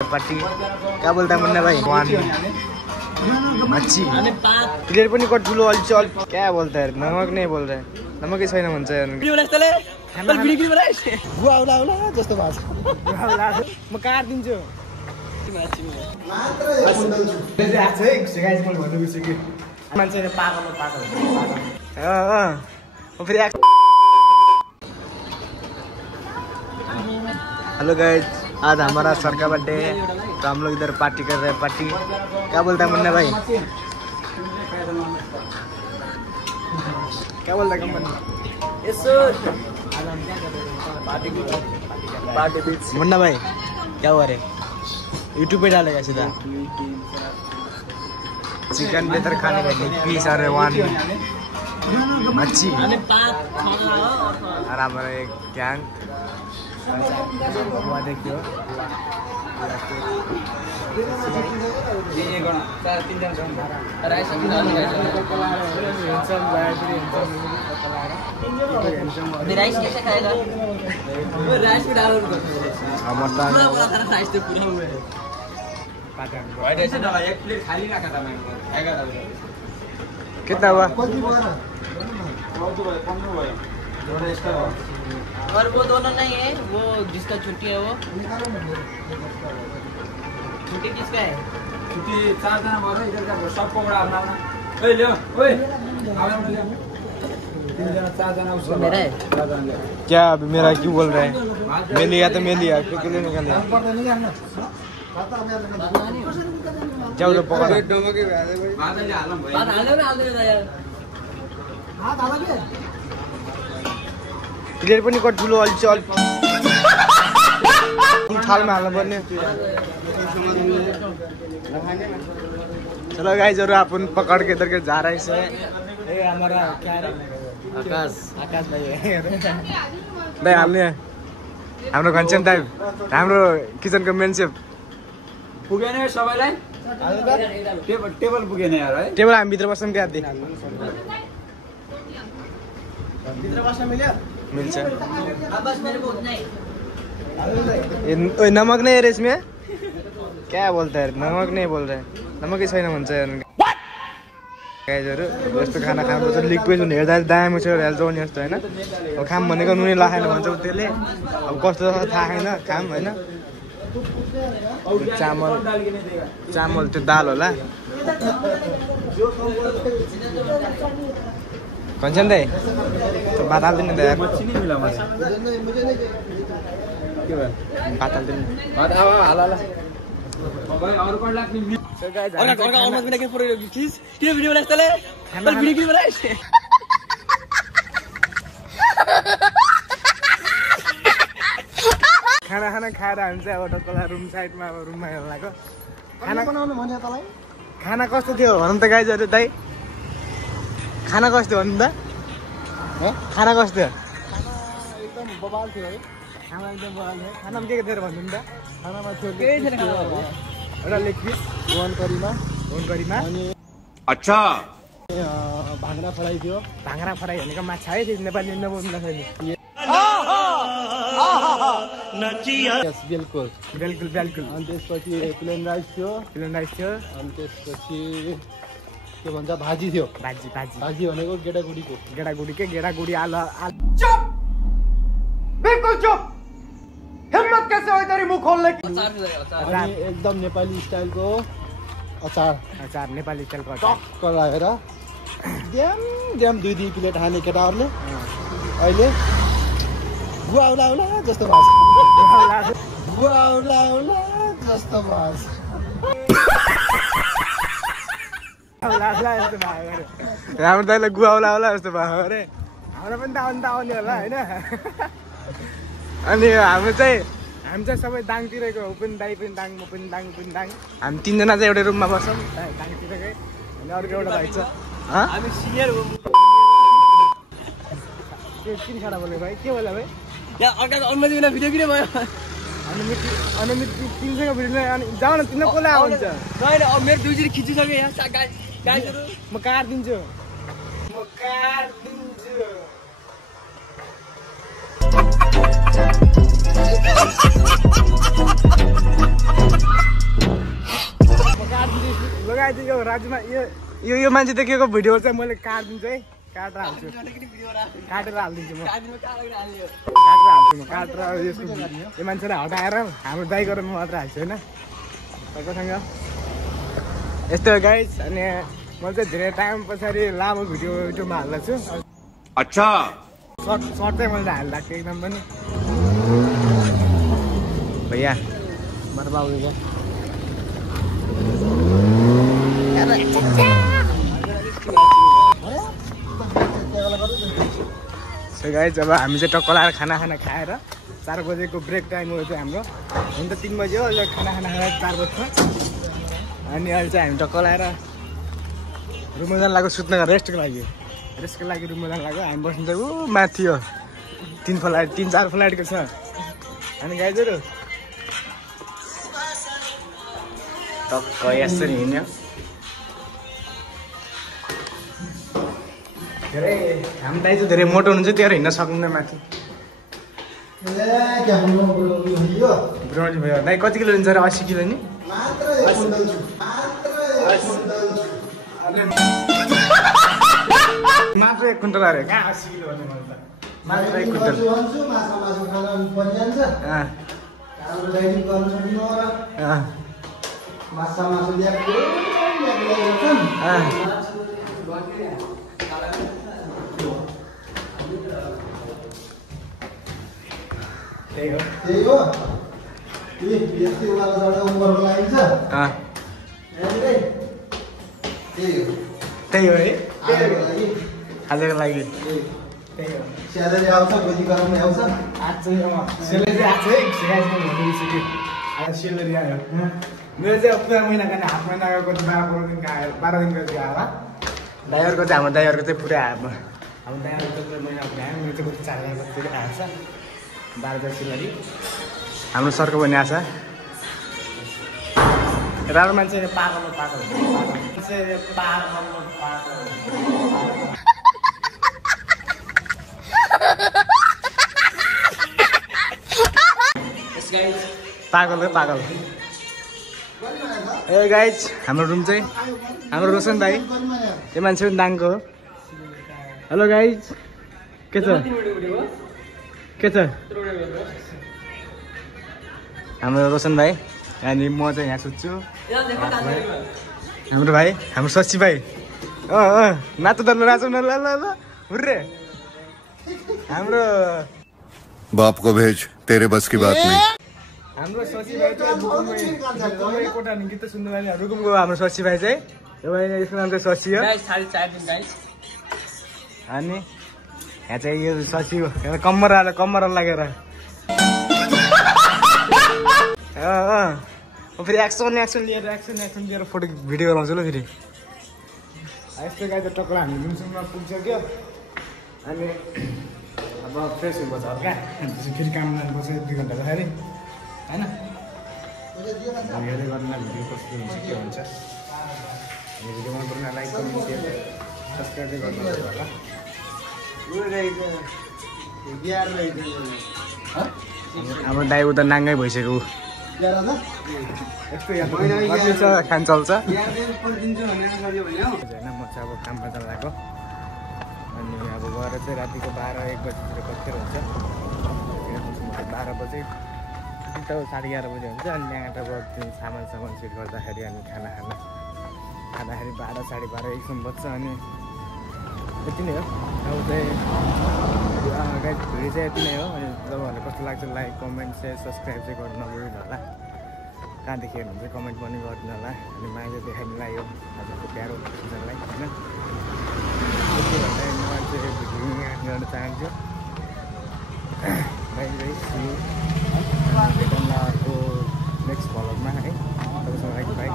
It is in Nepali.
पार्टी क्या बोलता है मुन्ना भाई अच्छी प्लेयर पनि कट ठुलो अलि चल क्या बोलता है नमक नहीं बोल रहा है नमकै छैन भन्छ जस्तो म काट दिन्छु मान्छेले पागल हेलो गाइस आज हमारा सर का बर्थडे है तो हम लोग इधर पार्टी कर रहे हैं पार्टी क्या बोलता है मुन्ना भाई क्या बोलता है मुन्ना भाई क्या हुआ रे यूट्यूब पे डालेगा सीधा चिकन बेहतर खाने का लेग पीस और वन मच्छी और हमारा एक गैंग हुआ देखियो राइस कैसे खाएगा राइस भी डालो राइस तो पूरा हुआ है एक प्लेट खाली ना खाता मैं कितना हुआ और वो दोनों नहीं है वो जिसका छुट्टी है वो छुट्टी किसका है छुट्टी 4 जना भरो इधर का सब पकड़ा अपना ओए ले ओए आवे ले 3 जना 4 जना उसको मेरा है क्या अभी मेरा क्यों बोल रहा है मैं लिया तो मैं लिया क्यों के लिए निकाले जाओ तो पकड़ डोमो के बात ले आलम भाई बात आलम हाल दे यार हां दादा के प्लेयर पनि कट ठुलो अलि चल थालमा हाल्नु पर्ने चलो गाइस और अपन पकड़ के इधर के जा रहे हैं ये हमारा क्या है आकाश भाई भाई हाल्ने हाम्रो घनश्याम दाइ हाम्रो किचनको मेन सेफ पुगेन सबैलाई टेबल पुगेन यार है टेबल हामी भित्र बस्छौं क्या दे भित्र बस्न मिल्यो मिल्छ अब बस मेरे को उतना ही ओए नमक नहीं है रे इसमें क्या बोलता है नमक नहीं बोल रहा है नमकै छैन भन्छ गाइजहरु यस्तो खाना खानुपर्छ लिग पेज हुने हेर्दा दामी छ हेल्थ नि यस्तो हैन अब खाम भनेको नुनै लाखेन भन्छ त्यसले अब कस्तो छ थाहा छैन खाम हैन चामल त्यो दाल होला घनश्याम दाइ भात हाल्दिनु त यार मच्छी नहीं मिला मुझे के भयो भात हाल्दिनु भात आवा हाल हाल भाई और कोड लाग्ने और अलमोस्ट बिना के फोटो खींच के वीडियो बनाइस तले तल वीडियो के बनाइस खाना खाएर हामी चाहिँ अब ढोकला रुम साइडमा रुममा हेर्न लाग्यो खाना बनाउनु भने तलाई खाना कस्तो थियो भन त गाइजहरु दाइ खाना कस्तो भन्नु त खाना कस्तो एकदम बबाल थियो है खाना एकदम बबाल थियो खानामा के थियो भन्नु त खानामा थियो केही छैन खाना एउटा लेग पिस वन करीमा अनि अच्छा भाङ्रा फ्राई थियो भाङ्रा फ्राई भनेको माछा है त्यो नेपाली नबोल्दाखेरि यस बिल्कुल अनि त्यसपछि प्लेन राइस थियो अनि त्यसपछि के भन्छ भाजी थियो भाजी भनेको गेडागुडी आलु चुप बिल्कुल चुप हिम्मत कैसे हो तेरी मुंह खोलने की अनि एकदम नेपाली स्टाइलको अचार नेपाली स्टाइलको अचार कराएर ड्याम 2 प्लेट खाने केटाहरुले अहिले गुवाउला जस्तो भाष राम्रो दाइले गुवाउला जस्तो भयो अरे हाम्रो पनि त आउने होला हैन अनि हामी चाहिँ सबै दाङतिरको हो पनि दाइ पनि दाङ म पनि दाङ हामी 3 जना चाहिँ एउटा रुममा बस्छौँ दाङतिरकै अनि अर्को एउटा भाइ छ हामी सिनियर हो के किन खाना बोल्ने भाइ के बोल्यो भाइ या अर्काको अनुमति बिना भिडियो किन भयो अनुमति तिमीसँग भिडियो अनि जाऊ न तिमीलाई कसलाई आउँछ हैन अब मेरो दुईजना खिचिसक्यो यहाँ गाइजहरु म काट दिन्छु लगाइदियो राजुमा यो मान्छे देखेको भिडियो चाहिँ मैले काटिदिन्छु है काटेर हाल्छु काटेर हालिदिन्छु म काटेर यो मान्छेलाई हटाएर हाम्रो दाइ गरेर म मात्र हाल्छु होइन तपाईँसँग यस्तो हो गाइस अनि म चाहिँ धेरै टाइम पछाडि लामो भिडियोमा हाल्दैछु अच्छा सर्ट चाहिँ मैले हालिरहेको थिएँ एकदम पनि भैया मेरो बाबुले सो गाइस अब हामी चाहिँ टक्क लाएर खाना खाएर 4 बजेको ब्रेक टाइम हो चाहिँ हाम्रो हुन त 3 बजे हो अहिले खाना खाएर 4 बज्छ अनि अहिले चाहिँ हामी टक्क लाएर रुममा जान लाग्यो सुत्न रेस्टको लागि रुममा जान लाग्यो हामी बस्नु चाहिँ ऊ माथि हो 3-4 फ्लाइटको छ अनि गाइजहरू टक्क यसरी हिँड्यो धेरै हामी दाइ चाहिँ धेरै मोटो हुनुहुन्छ त्यही हिँड्न सक्नुहुन्न माथि ब्रोडी भयो दाइ कति किलो लिन्छ अरे 80 किलो नि मात्र 1 क्विन्टल अरे कहाँ 80 किलो भन्ने मैले त मात्र 1 क्विन्टल त्यही हो त्यही हो है आजको लागि त्यही हो स्यालेरी आउँछ भोलि गराउनु आउँछ आज चाहिँ स्यालेरी आएको छ है सिकाइसक्यो आज स्यालेरी आयो मेरो चाहिँ पुरा महिना खाने हाफ महिना गएको 12 दिनको आयो 12 दिनको चाहिँ आयो ड्राइभरको चाहिँ हाम्रो ड्राइभरको चाहिँ पुरै आयो हाम्रो ड्राइभरको चाहिँ पुरै महिना पुरै आयो मेरो चाहिँ कति 4 दिनको फेरि आएको छ 12 स्यालेरी हाम्रो सरको पनि आएको छ राम्रो मान्छे पागल पागल ए गाइज हाम्रो रुम चाहिँ हाम्रो रोशन भाइ यो मान्छे पनि दाङको हो हेलो गाइज के छ हाम्रो रोशन भाइ अनि म चाहिँ यहाँ सुत्छु हाम्रो भाइ हाम्रो शशि भाइ नाच्नु त नाचौँ न ल हुर्रे हाम्रो बाप को भेज तेरे बस की बात नहीं हाम्रो शशि भाइ चाहिँ कोटा गीत सुन्नु भने रुकुमको हाम्रो शशि भाइ चाहिँ यसको नाम चाहिँ शशि हो अनि यहाँ चाहिँ यो शशि हो कम्मर लागेर फेरि एक्सन लिएर फोटो भिडियो बनाउँछु ल फेरि यस्तो गाई त टक्कर हामी जुनसम्म पुगिसक्यो अनि अब फ्रेस हुनुपर्छ हल्का फेरि काम गर्नुपर्छ 2 घन्टा जसरी होइन हेर्दै गर्नु भिडियो कस्तो हुन्छ के हुन्छ भिडियो मन पर्ने लाइक कमेन्ट सेयर सब्सक्राइब गर्नु होला अब दाइ उता नाङ्गै भइसक्यो यस्तो खान चल्छ होइन म चाहिँ अब काममा जान लाग्यो अनि अब गएर चाहिँ रातिको 12-1 बजीतिर कतिखेर हुन्छ 12 बजे त 11:30 बजी हुन्छ अनि त्यहाँबाट अब सामान सेट गर्दाखेरि अनि खाँदाखेरि 12-12:30 एकसम्म बज्छ अनि यति नै हो अब चाहिँ गाइड भिडियो चाहिँ यति नै हो अनि तपाईँहरूलाई कस्तो लाग्छ लाइक कमेन्ट सेयर सब्सक्राइब चाहिँ गर्नु नबिर्नु होला कहाँदेखि हेर्नुहुन्छ कमेन्ट पनि गरिदिनु होला अनि माइले देखाइदिनु लाग्यो हजुरको प्यारो सिजनलाई होइन त्यति भन्दा म चाहिँ भिडियो गर्न चाहन्छु बाई भेटौँला अर्को नेक्स्ट भ्लगमा है तपाईँसँग बाई